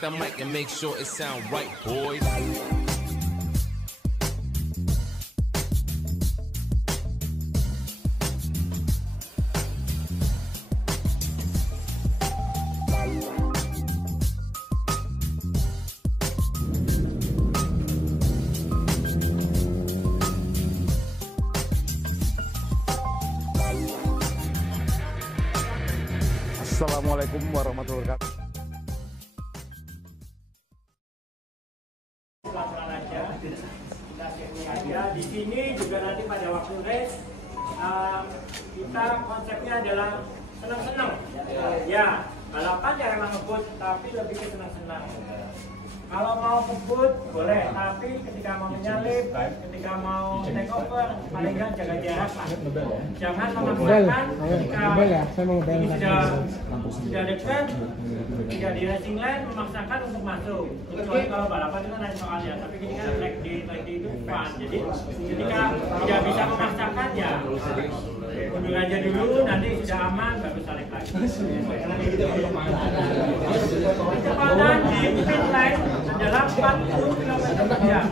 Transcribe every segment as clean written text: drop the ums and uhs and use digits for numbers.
the mic and make sure it sound right, boys. Assalamualaikum warahmatullahi wabarakatuh. Di sini juga nanti pada waktu race kita konsepnya adalah senang-senang. Ya, balapan ya memang ngebut, tapi lebih ke senang-senang. Kalau mau ngebut boleh, tapi ketika mau menyalip, ketika mau take over, paling nggak jaga jarak lah. Jangan memaksakan ketika ini sudah dekat, tidak di racing line, memaksakan untuk masuk. Kecuali kalau balapan itu lain soalnya, tapi ini kan track D itu fun. Jadi ketika tidak bisa memaksakan ya mundur aja dulu, nanti sudah aman baru salib lagi. Kecepatan di pit line adalah 40 km/jam.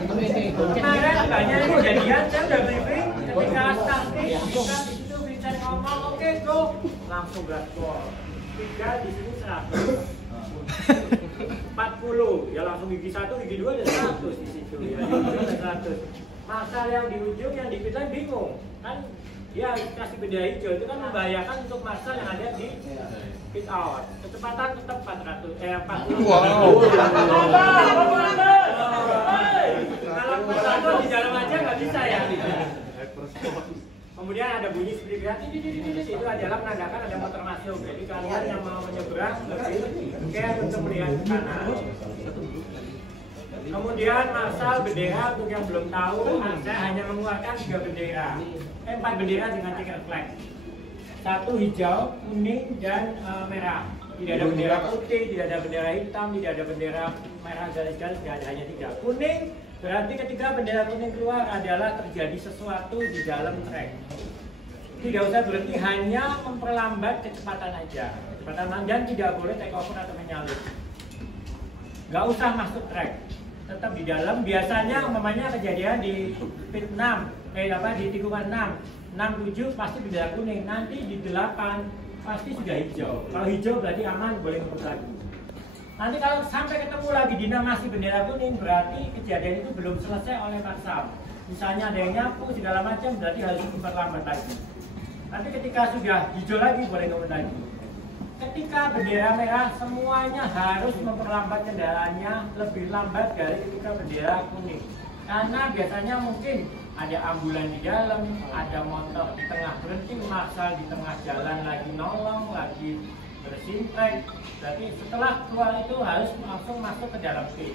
Kemarin banyak kejadian, saya udah briefing ketika starting, bukan di situ Vincent ngomong oke go, langsung gaspol. Tiga di sini 140, ya langsung gigi 1, gigi 2 ada 100 di situ ya, gigi 100. Masa yang di ujung yang di pit line bingung kan. Ya, kasih bendera hijau itu kan membahayakan untuk massa yang ada di pit out. Kecepatan tetap 40. Wow. Kalau di dalam aja nggak bisa ya. Kemudian ada bunyi seperti itu adalah menandakan ada motor masuk. Jadi kalian yang mau menyeberang lebih care untuk melihat ke kanan. Kemudian marsal bendera untuk yang belum tahu, saya hanya mengeluarkan 3 bendera, 4 bendera dengan checker flag. 1 hijau, kuning, dan merah. Tidak ada bendera putih, tidak ada bendera hitam, tidak ada bendera merah garis-garis, tidak ada, hanya 3. Kuning berarti ketika bendera kuning keluar adalah terjadi sesuatu di dalam track. Tidak usah berhenti, hanya memperlambat kecepatan aja. Kecepatan dan tidak boleh take over atau menyalip. Nggak usah masuk track. Tetap di dalam. Biasanya umpamanya kejadian di pit 6 di tikungan 6 7 pasti bendera kuning, nanti di 8 pasti sudah hijau. Kalau hijau berarti aman, boleh ngebut lagi. Nanti kalau sampai ketemu lagi di 6 masih bendera kuning, berarti kejadian itu belum selesai oleh marsal. Misalnya ada yang nyapu segala macam, berarti harus diperlambat lagi. Nanti ketika sudah hijau lagi, boleh ngebut lagi. Ketika bendera merah, semuanya harus memperlambat kendaraannya lebih lambat dari ketika bendera kuning. Karena biasanya mungkin ada ambulan di dalam, ada motor di tengah berhenti, marsal di tengah jalan lagi nolong, lagi bersihin track. Berarti setelah keluar itu harus langsung masuk ke dalam pit.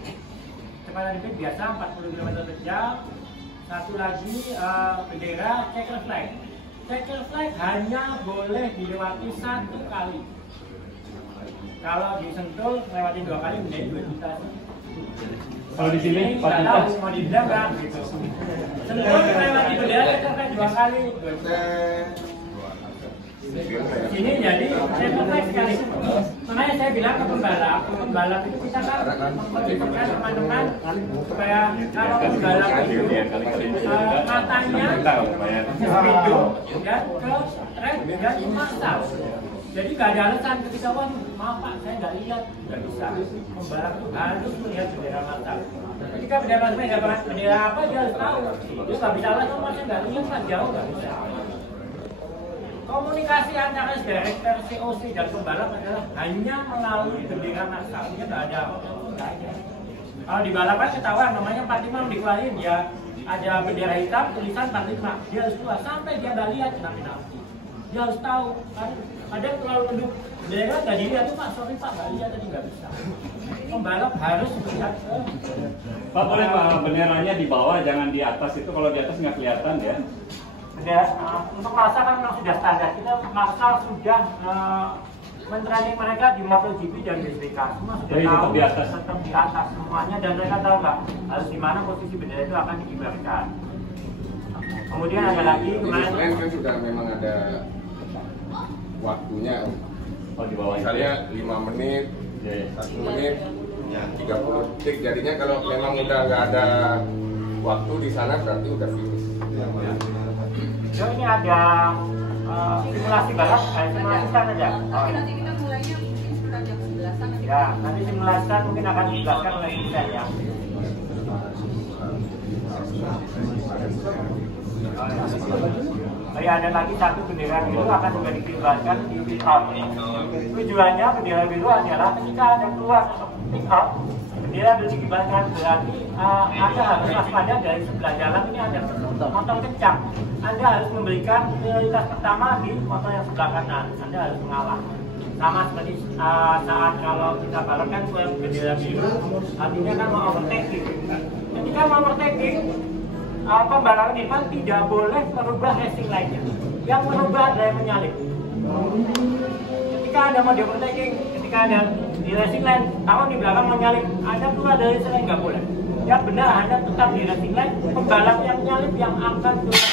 Kecepatan pit biasa 40 km/jam. Satu lagi bendera checker flag. Checker flag hanya boleh dilewati 1 kali. Kalau di Sentul lewatin 2 kali menjadi 2 juta. Kalau di sini nggak tahu mau dibilang kan gitu. Sentul lewati bendera sampai 2 kali. Ini jadi saya kompleks sekali. Makanya saya bilang ke pembalap itu kita kan memperhatikan teman-teman supaya kalau pembalap itu matanya video dan ke track dan massal. Jadi nggak ada alasan ketika maaf Pak, saya nggak lihat, nggak bisa. Pembalap itu harus melihat bendera massal. Ketika bendera massal bendera apa dia harus tahu. Dia nggak bisa alasan saya nggak lihat Pak, jauh nggak bisa. Komunikasi antara director COC dan pembalap adalah hanya melalui bendera massal. Dia nggak ada. Kalau di balapan ketahuan namanya 45 dikeluarin ya, ada bendera hitam tulisan 45. Dia harus keluar sampai dia nggak lihat kenapa. Dia harus tahu kan. Ada terlalu penduk bendera nggak dilihat tuh Pak, sorry Pak nggak lihat tadi nggak bisa. Pembalap harus melihat ke. Pak, boleh Pak benderanya di bawah, jangan di atas. Itu kalau di atas nggak kelihatan ya. Untuk marsal kan memang sudah standar. Kita marsal sudah mentraining mereka di MotoGP dan WSBK. Semua sudah tahu tetap di atas semuanya, dan mereka tahu nggak harus di mana posisi bendera itu akan dikibarkan. Kemudian ada lagi kemarin kan sudah memang ada waktunya. Oh, di bawah misalnya 5 menit, 1 menit, Ya, 30 detik. Jadinya kalau memang udah nggak ada waktu di sana berarti udah finish. So, ini ada simulasi balap, simulasi start aja. Nanti kita mulainya mungkin sekitar jam 11-an. Ya, nanti simulasi start mungkin akan dijelaskan oleh Vincent ya. Oh ya, ada lagi satu bendera biru akan juga dikibarkan di pick up. Tujuannya bendera biru adalah ketika ada keluar pick up, bendera biru dikibarkan berarti Anda harus waspada dari sebelah jalan ini ada motor kencang. Anda harus memberikan prioritas pertama di motor yang sebelah kanan. Anda harus mengalah. Sama seperti saat kalau kita balapan bendera biru, artinya kan mau overtaking. Ketika mau overtaking, pembalap depan tidak boleh merubah racing line-nya. Yang merubah adalah yang menyalip. Ketika Anda mau di overtaking, ketika Anda di racing line, tahu di belakang menyalip, Anda keluar dari racing line nggak boleh. Yang benar Anda tetap di racing line, pembalap yang menyalip yang akan keluar.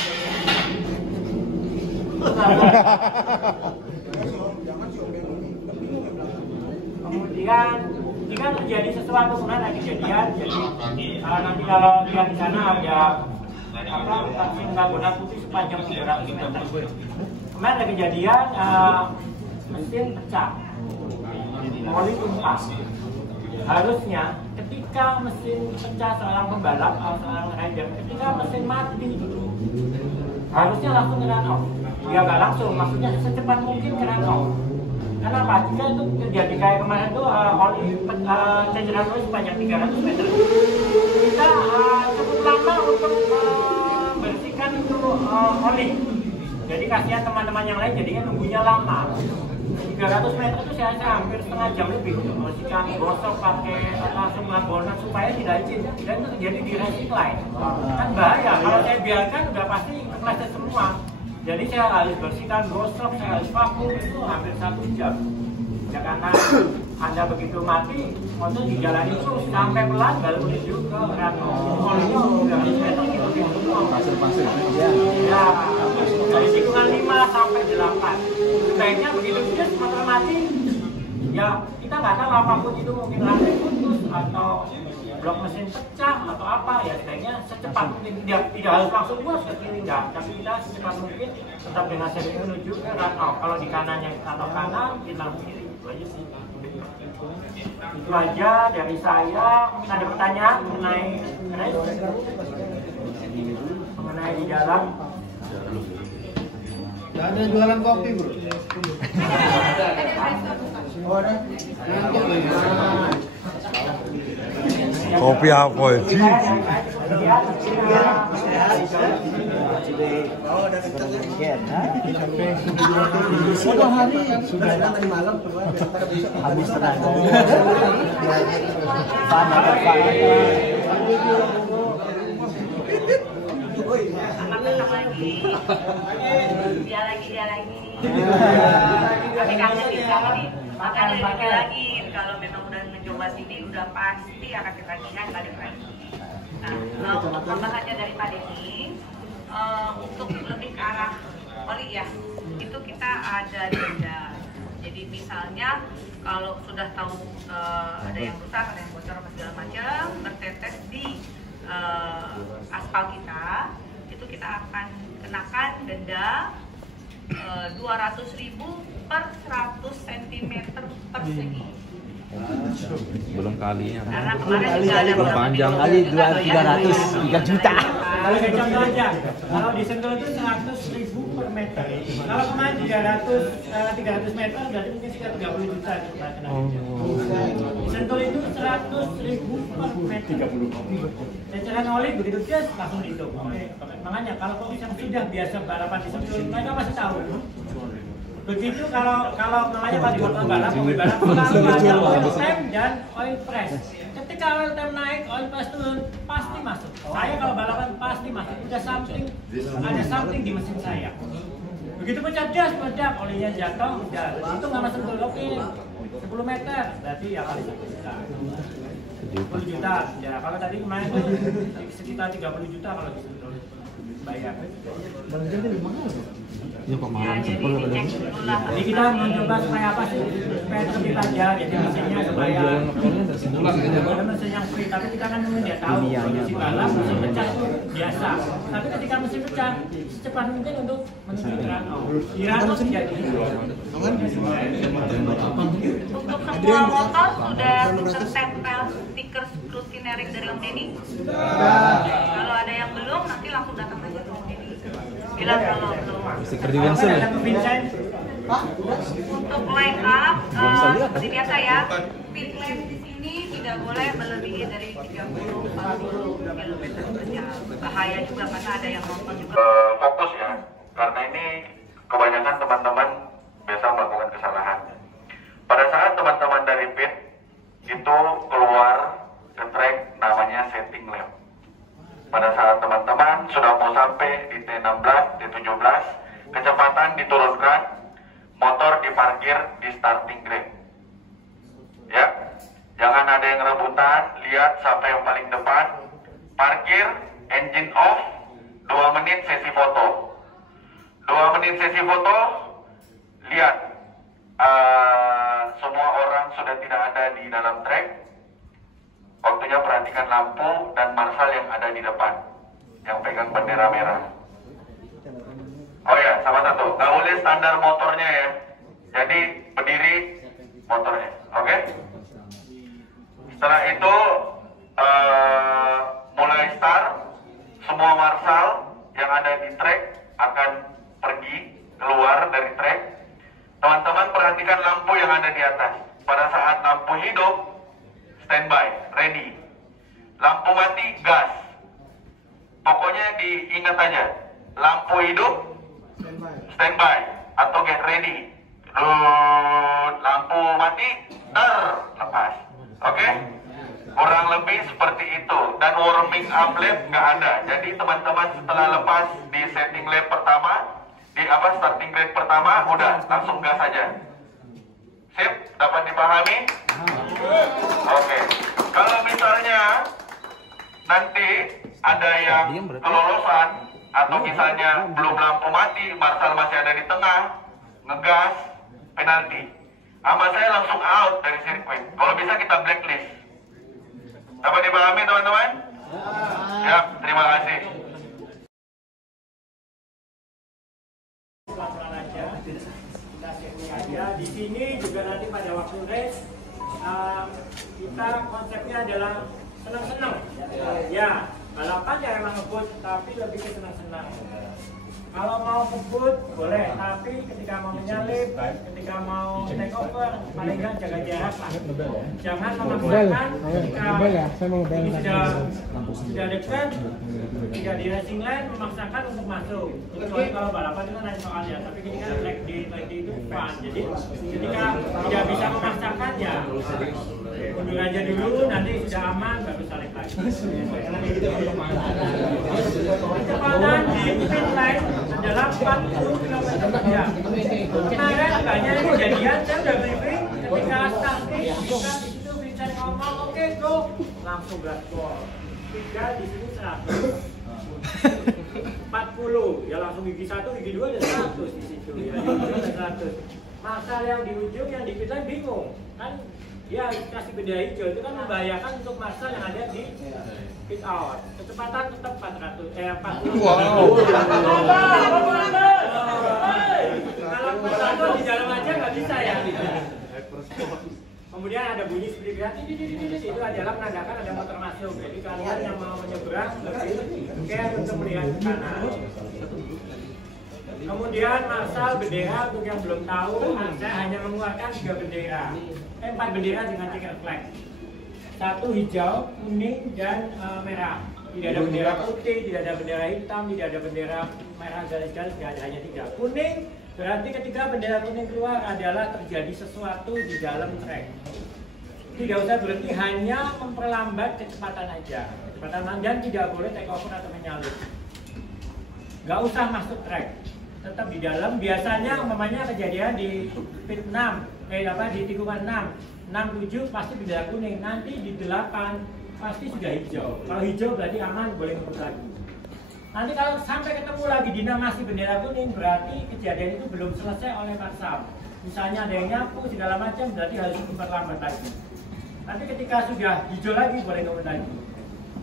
Kemudian jika terjadi sesuatu kemudian ada kejadian, jadi nanti kalau lihat di sana ada vaksin karbonat putih sepanjang 300 meter. Kemarin ada kejadian mesin pecah, oli tumpah. Harusnya ketika mesin pecah seorang pembalap atau seorang rider, ketika mesin mati, harusnya langsung run off. Ya nggak langsung, maksudnya secepat mungkin run off. Kenapa? Jika itu terjadi kayak kemarin tuh oli ceceran oli sepanjang 300 meter, kita cukup lama untuk membersihkan itu oli. Jadi kasihan teman-teman yang lain jadinya nunggunya lama. 300 meter itu saya rasa hampir setengah jam lebih untuk membersihkan, gosok pakai langsung karbonat supaya tidak licin. Dan itu terjadi di racing line. Kan bahaya. Kalau saya biarkan udah pasti kepleset semua. Jadi saya harus bersihkan, gosok, saya harus vakum itu hampir 1 jam. Ya karena Anda begitu mati, motor dijalani terus sampai pelan baru menuju ke rano. Olinya udah 100 meter gitu semua. Pasir-pasir. Ya, dari tikungan 5 sampai 8. Sebaiknya begitu dia motor mati, ya kita nggak tahu apapun itu mungkin rantai putus atau blok mesin pecah atau apa, ya sebaiknya secepat mungkin tidak harus langsung buat ke kiri enggak, tapi kita secepat mungkin tetap dengan seri menuju ke run out. Kalau di kanannya atau kanan kita kiri, itu aja sih. Itu aja dari saya. Mungkin ada pertanyaan mengenai di dalam. Ada jualan kopi, bro. Kopi apa sih? Sudah hari sudah tadi malam habis tenaga. Dia lagi. Tapi kangen kita ini. Makanya dibilangin kalau memang udah mencoba sini udah pasti akan ketagihan balik lagi. Nah, untuk tambahannya dari Pak Denny, untuk lebih ke arah oli ya, itu kita ada denda. Jadi misalnya kalau sudah tahu ada yang rusak, ada yang bocor, apa segala macam, bertetes di aspal kita, itu kita akan kenakan denda 200.000 per 100 cm per segi. Belum kalinya. Karena kemarin juga ada panjang kali 300 juta. Kalau kayak contoh aja, kalau di Sentul itu 100.000 per meter. Kalau kemarin 300 meter, berarti mungkin sekitar 30 juta itu Pak. Di Sentul itu 100.000 per meter. Ceceran oli begitu dia langsung dihitung. Makanya kalau komis yang sudah biasa balapan di Sentul, mereka pasti tahu. Begitu kalau namanya Pak di motor balap, mobil balap selalu ada oil temp dan oil press. Ketika oil temp naik, oil press turun, pasti masuk. Saya kalau balapan pasti masuk. Ada something di mesin saya. Begitu pecah jas, meledak, olinya jatuh, udah. Itu nggak masuk dulu, oke. 10 meter, berarti ya kali 1 juta. 10 juta. Ya kalau tadi kemarin itu sekitar 30 juta kalau di Sentul. bayar. Iya kok mahal. Jadi dicek dulu lah. Jadi kita mencoba supaya apa sih? Supaya lebih lancar, jadi mesinnya supaya ada mesin yang free. Tapi kita kan mungkin tidak tahu kondisi balap mesin pecah itu biasa. Tapi ketika mesin pecah, secepat mungkin untuk menuju Irano. Irano terjadi. Untuk semua motor sudah tertempel stiker scrutinering dari Om Deddy. Kalau ada yang belum, nanti langsung datang aja ke Om Deddy. Bilang kalau belum. Stiker di Winsel ya? Untuk line up, seperti biasa ya, pit lane di sini tidak boleh melebihi dari 30-40 km per jam. Bahaya juga karena ada yang nonton juga. Fokus ya, karena ini kebanyakan teman-teman biasa melakukan kesalahan. Pada saat teman-teman dari pit itu keluar ke track namanya setting lap. Pada saat teman-teman sudah mau sampai di T16, T17, kecepatan diturunkan, motor diparkir di starting grid. Ya, jangan ada yang rebutan, lihat sampai yang paling depan, parkir, engine off, 2 menit sesi foto. 2 menit sesi foto, lihat semua orang sudah tidak ada di dalam track. Waktunya perhatikan lampu dan marshal yang ada di depan, yang pegang bendera merah. Oh ya, sama satu, nggak boleh standar motornya ya. Jadi berdiri motornya, oke? Setelah itu mulai start, semua marshal yang ada di track akan pergi keluar dari track. Teman-teman perhatikan lampu yang ada di atas. Pada saat lampu hidup, standby, ready. Lampu mati, gas. Pokoknya diingat aja, lampu hidup, standby atau get ready. Lampu mati, lepas. Oke? Kurang lebih seperti itu. Dan warming up lap nggak ada. Jadi teman-teman setelah lepas di setting lap pertama, di starting grade pertama, udah langsung gas aja. Sip? Dapat dipahami? Oke. Kalau misalnya nanti ada yang kelolosan atau misalnya belum lampu mati, marshal masih ada di tengah, ngegas, penalti. Sama saya langsung out dari sirkuit. Kalau bisa kita blacklist. Dapat dipahami teman-teman? Ya, terima kasih. Pelan-pelan aja, kita setting aja. Di sini juga nanti pada waktu race kita konsepnya adalah senang-senang. Ya, balapan ya emang ngebut, tapi lebih ke senang-senang. Kalau mau ngebut boleh, tapi ketika mau menyalip, ketika mau take over, paling nggak jaga jarak lah. Jangan memaksakan ketika ini sudah dekat, tidak di racing line, memaksakan untuk masuk. Kecuali kalau balapan itu lain soalnya, tapi ini kan leg day itu fun. Jadi ketika tidak bisa memaksakan ya mundur aja dulu, nanti sudah aman baru salib lagi. Kecepatan di pit line adalah 40 km per jam. Kemarin banyak kejadian, saya udah briefing ketika starting, ketika di situ Vincent ngomong oke go, langsung gaspol. 3 di sini 100. 40 ya langsung gigi 1, gigi 2 ada 100 di situ ya. Gigi 100. Marshal yang di ujung yang di pit line bingung kan. Ya, kasih benda hijau itu kan membahayakan untuk marshal yang ada di pit out. Kecepatan tetap 40. Wow. Kalau motor di dalam aja nggak bisa ya. Kemudian ada bunyi seperti itu adalah menandakan ada motor masuk. Jadi kalian yang mau menyeberang lebih care untuk melihat ke kanan. Kemudian marshal bendera untuk yang belum tahu, saya hanya mengeluarkan 3 bendera. 4 bendera dengan checker flag. 1 hijau, kuning, dan merah. Tidak ada bendera putih, tidak ada bendera hitam, tidak ada bendera merah garis-garis, tidak ada, hanya 3. Kuning berarti ketika bendera kuning keluar adalah terjadi sesuatu di dalam trek. Tidak usah berhenti, hanya memperlambat kecepatan aja. Kecepatan dan tidak boleh take over atau menyalip. Nggak usah masuk trek. Tetap di dalam. Biasanya umpamanya kejadian di pit 6 di tikungan 6 7 pasti bendera kuning, nanti di 8 pasti sudah hijau. Kalau hijau berarti aman, boleh ngebut lagi. Nanti kalau sampai ketemu lagi dinamasi bendera kuning, berarti kejadian itu belum selesai oleh Parsam. Misalnya ada yang nyapu segala macam, berarti harus diperlambat lagi. Nanti ketika sudah hijau lagi, boleh nurun lagi.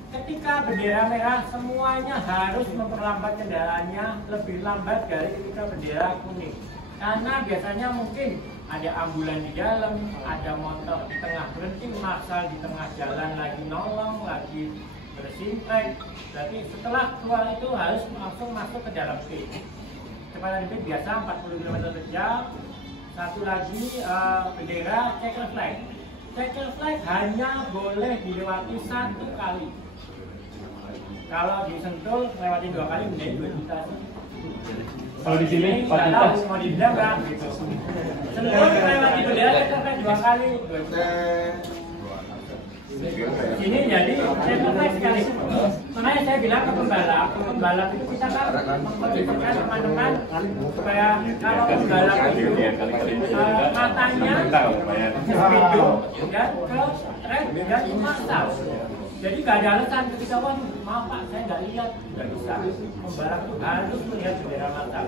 Ketika bendera merah, semuanya harus memperlambat kendaraannya lebih lambat dari ketika bendera kuning. Karena biasanya mungkin ada ambulan di dalam, ada motor di tengah berhenti, marsal di tengah jalan lagi nolong, lagi bersintek. Berarti setelah keluar itu harus langsung masuk ke dalam pit. Kecepatan pit biasa 40 km/jam. Satu lagi bendera checker flag. Checker flag hanya boleh dilewati 1 kali. Kalau di Sentul melewati 2 kali menjadi 2 juta. Kalau di sini Pak Juta mau dibilang kan gitu. Sentul melewati bendera checker flag 2 kali. Ini jadi checker flag sekali. Makanya saya bilang ke pembalap itu kita kan mengkondisikan teman-teman supaya kalau pembalap itu matanya ke video dan ke track dan massal. Jadi nggak ada alasan ketika wah maaf Pak saya nggak lihat, nggak bisa. Pembalap itu harus melihat bendera massal.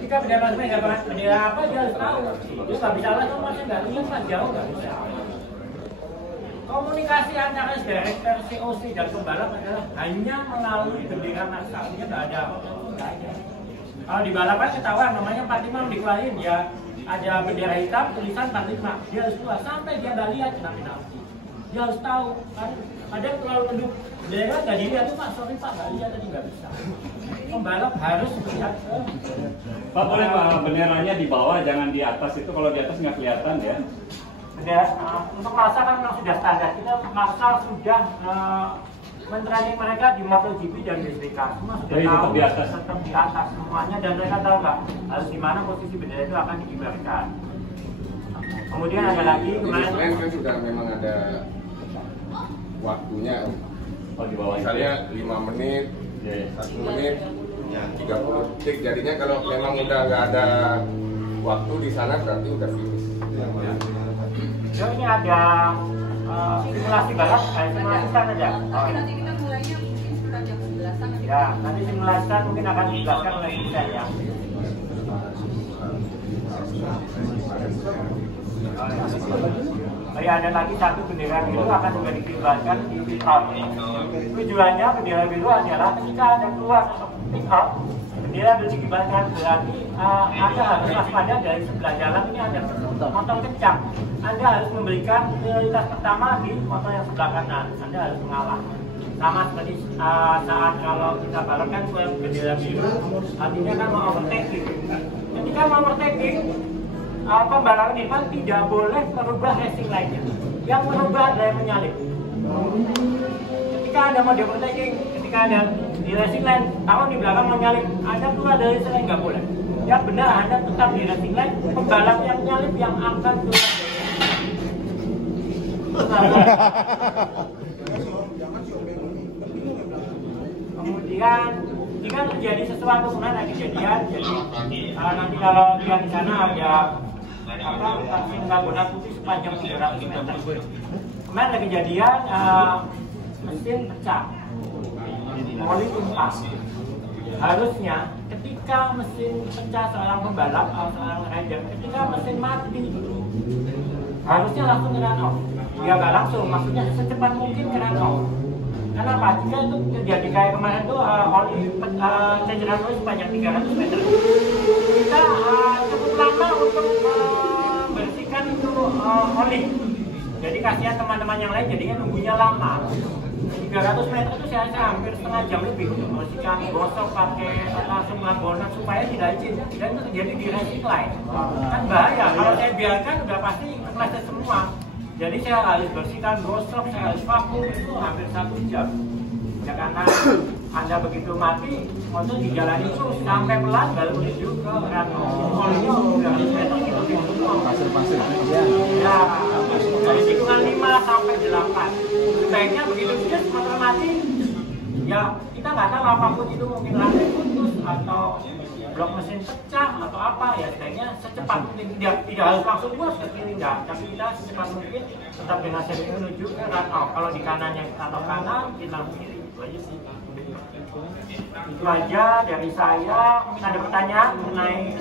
Ketika bendera massal nggak pernah bendera apa dia harus tahu. Dia nggak bisa alasan saya nggak lihat Pak jauh nggak bisa. Komunikasi antara director COC dan pembalap adalah hanya melalui bendera massal. Dia nggak ada. Kalau di balapan ketahuan namanya 45 dikeluarin ya ada bendera hitam tulisan 45. Dia harus keluar sampai dia nggak lihat penalti. Dia harus tahu kan. Ada yang terlalu keduk bendera nggak dilihat tuh Pak, sorry Pak nggak lihat tadi nggak bisa. Pembalap harus melihat ke. Pak boleh Pak benderanya di bawah jangan di atas, itu kalau di atas nggak kelihatan ya. Untuk masa kan memang sudah standar, kita masa sudah mentraining mereka di MotoGP dan WSBK semua sudah tahu tetap di atas semuanya dan mereka tahu nggak harus di mana posisi bendera itu akan dikibarkan. Kemudian ada lagi kemarin kan sudah memang ada waktunya. Di bawah misalnya 5 menit, 1 menit, 30 detik. Jadinya kalau memang udah nggak ada waktu di sana berarti udah finish. So, ini ada simulasi balap, simulasi kan ada. Nanti kita mulainya mungkin sekitar jam 11-an. Ya, nanti simulasi kan mungkin akan dijelaskan oleh kita ya. Ada lagi satu bendera biru akan juga dikibarkan di pick out. Tujuannya bendera biru adalah ketika ada keluar pick out, bendera biru dikibarkan berarti Anda harus waspada dari sebelah jalan ini ada motor kencang. Anda harus memberikan prioritas pertama di motor yang sebelah kanan. Anda harus mengalah. Sama seperti saat kalau kita balap kan bendera biru, artinya kan mau overtaking. Ketika mau overtaking, pembalap ini kan tidak boleh merubah racing line-nya. Yang merubah adalah yang menyalip. Ketika Anda mau di overtaking, ketika Anda di racing line, tahu di belakang menyalip, Anda keluar dari racing line nggak boleh. Yang benar Anda tetap di racing line, pembalap yang menyalip yang akan keluar. Kemudian jika terjadi sesuatu kemudian ada kejadian, jadi nanti kalau lihat di sana ada vaksin karbonat putih sepanjang 300 meter. Kemarin ada kejadian mesin pecah, oli tumpah. Harusnya ketika mesin pecah seorang pembalap atau seorang rider, ketika mesin mati, harusnya langsung ke run off. Ya nggak langsung, maksudnya secepat mungkin ke run off. Kenapa? Jika itu terjadi kayak kemarin tuh oli ceceran oli sepanjang 300 meter, kita cukup lama untuk membersihkan itu oli. Jadi kasihan teman-teman yang lain jadinya nunggunya lama. 300 meter itu saya rasa hampir setengah jam lebih untuk membersihkan, gosok pakai langsung karbonat supaya tidak licin dan itu terjadi di racing line. Kan bahaya, kalau saya biarkan udah pasti kepleset semua. Jadi saya harus bersihkan, gosok, saya harus vakum itu hampir 1 jam. Ya karena Anda begitu mati, motor dijalani terus sampai pelan baru menuju ke rano. Olinya udah 300 meter gitu semua. Pasir-pasir. Ya, dari tikungan 5 sampai 8. Sebaiknya begitu dia motor mati, ya kita nggak tahu apapun itu mungkin rantai putus atau blok mesin pecah atau apa, ya sebaiknya secepat mungkin tidak harus langsung buat ke kiri enggak, tapi kita secepat mungkin tetap dengan seri menuju ke run off. Kalau di kanannya atau kanan kita kiri. Itu aja dari saya. Mungkin ada pertanyaan mengenai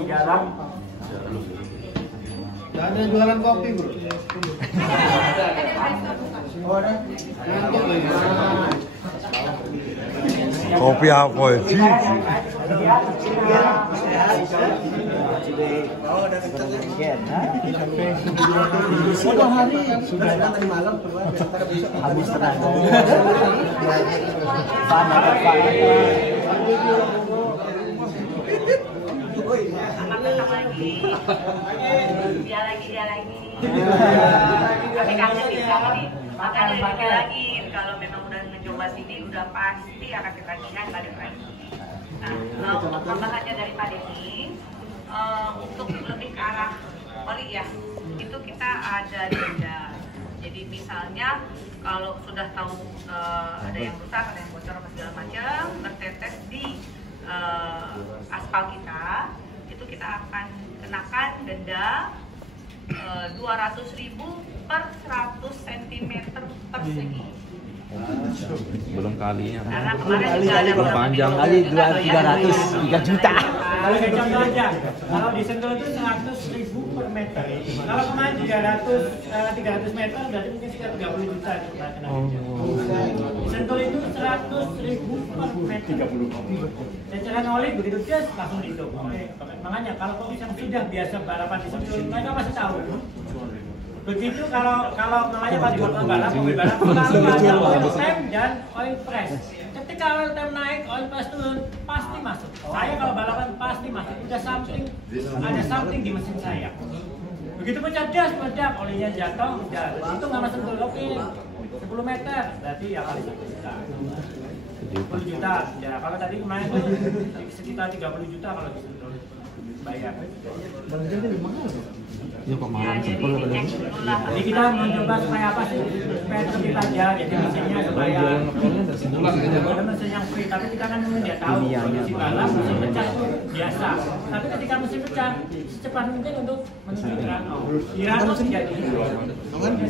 di dalam. Nggak ada jualan kopi, bro. Oh, ada. Kopi apa ya? Ji. Sudah hari, sudah tadi malam keluar, habis tenaga. Datang lagi. Dia lagi. Kami kangen di sini. Makanya dipikir lagi kalau memang udah mencoba sini udah pasti akan ketagihan balik lagi. Nah, untuk tambahannya dari Pak Denny, untuk lebih ke arah oli ya, itu kita ada denda. Jadi misalnya kalau sudah tahu ada yang rusak, ada yang bocor, segala macam, bertetes di aspal kita, itu kita akan kenakan denda 200.000 per 100 cm persegi. Belum kalinya. Karena kemarin juga ada Belum panjang. Kali 3 juta. Kalau kayak contoh aja, kalau di Sentul itu 100.000 per meter. Kalau kemarin 300 meter berarti mungkin sekitar 30 juta. Di Sentul itu 100.000 per meter. Ceceran oli begitu just langsung dihitung. Makanya kalau yang sudah biasa balapan di Sentul, mereka pasti tahu. Begitu kalau namanya pas mobil balap selalu ada oil temp dan oil press. Ketika oil temp naik, oil press turun, pasti masuk. Saya kalau balapan pasti masuk. Udah ada something di mesin saya. Begitu pencet meledak, olinya jatuh, udah. Itu nggak masuk dulu, oke. 10 meter, berarti ya kali 1 juta. 10 juta, ya kalau tadi kemarin itu sekitar 30 juta kalau disentuh bayar. Ya kok mahal sih. Jadi kita mencoba supaya apa sih? Supaya tertib aja, jadi mesinnya supaya ada mesin yang free. Tapi kita kan dia tahu kondisi balap mesin pecah itu biasa. Tapi ketika mesin pecah, secepat mungkin untuk menuju Irano. Irano tidak untuk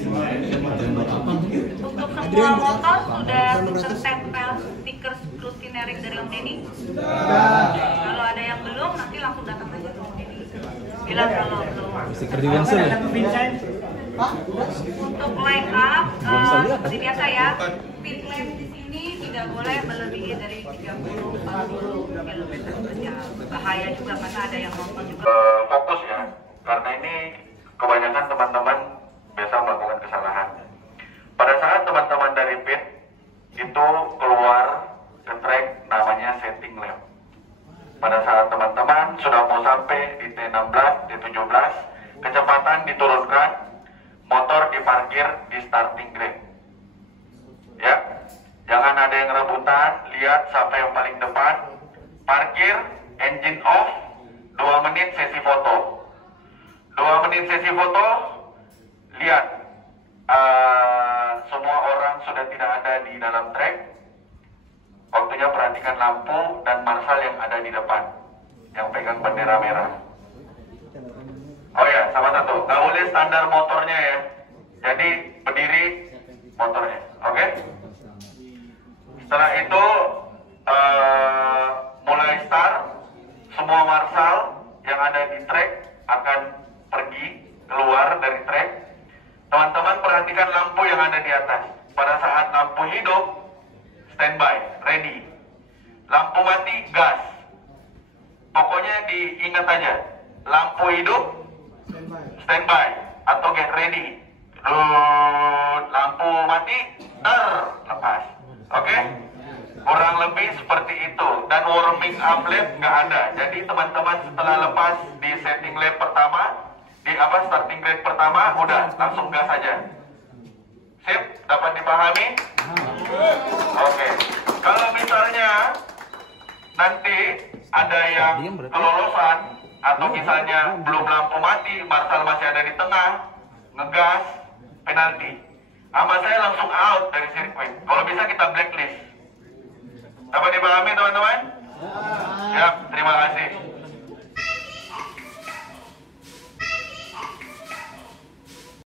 semua motor sudah tertempel stiker screw kinering dari Om Denny. Kalau ada yang belum, nanti langsung datang aja ke Om Denny. Bilang kalau belum. Stiker di Winsel ya? Untuk line up, seperti biasa ya, pit lane di sini tidak boleh melebihi dari 30-40 km per jam. Bahaya juga karena ada yang nonton juga. Fokus ya, karena ini kebanyakan teman-teman biasa melakukan kesalahan. Pada saat teman-teman dari pit itu keluar ke track namanya setting lap. Pada saat teman-teman sudah mau sampai di T16, T17, kecepatan diturunkan, motor diparkir di starting grid. Ya, jangan ada yang rebutan, lihat sampai yang paling depan, parkir, engine off, 2 menit sesi foto. 2 menit sesi foto, lihat semua orang sudah tidak ada di dalam track. Waktunya perhatikan lampu dan marshal yang ada di depan, yang pegang bendera merah. Oh ya, sama satu, nggak boleh standar motornya ya. Jadi berdiri motornya, oke? Setelah itu mulai start, semua marshal yang ada di track akan pergi keluar dari track. Teman-teman perhatikan lampu yang ada di atas. Pada saat lampu hidup, standby, ready. Lampu mati, gas. Pokoknya diingat aja, lampu hidup, standby atau get ready. Lampu mati, lepas. Oke? Kurang lebih seperti itu. Dan warming up lap nggak ada. Jadi teman-teman setelah lepas di setting lap pertama, di starting grade pertama, udah langsung gas aja. Sip? Dapat dipahami? Oke. Kalau misalnya nanti ada yang kelolosan atau misalnya belum lampu mati, marshal masih ada di tengah, ngegas, penalti. Sama saya langsung out dari sirkuit. Kalau bisa kita blacklist. Dapat dipahami teman-teman? Ya, terima kasih.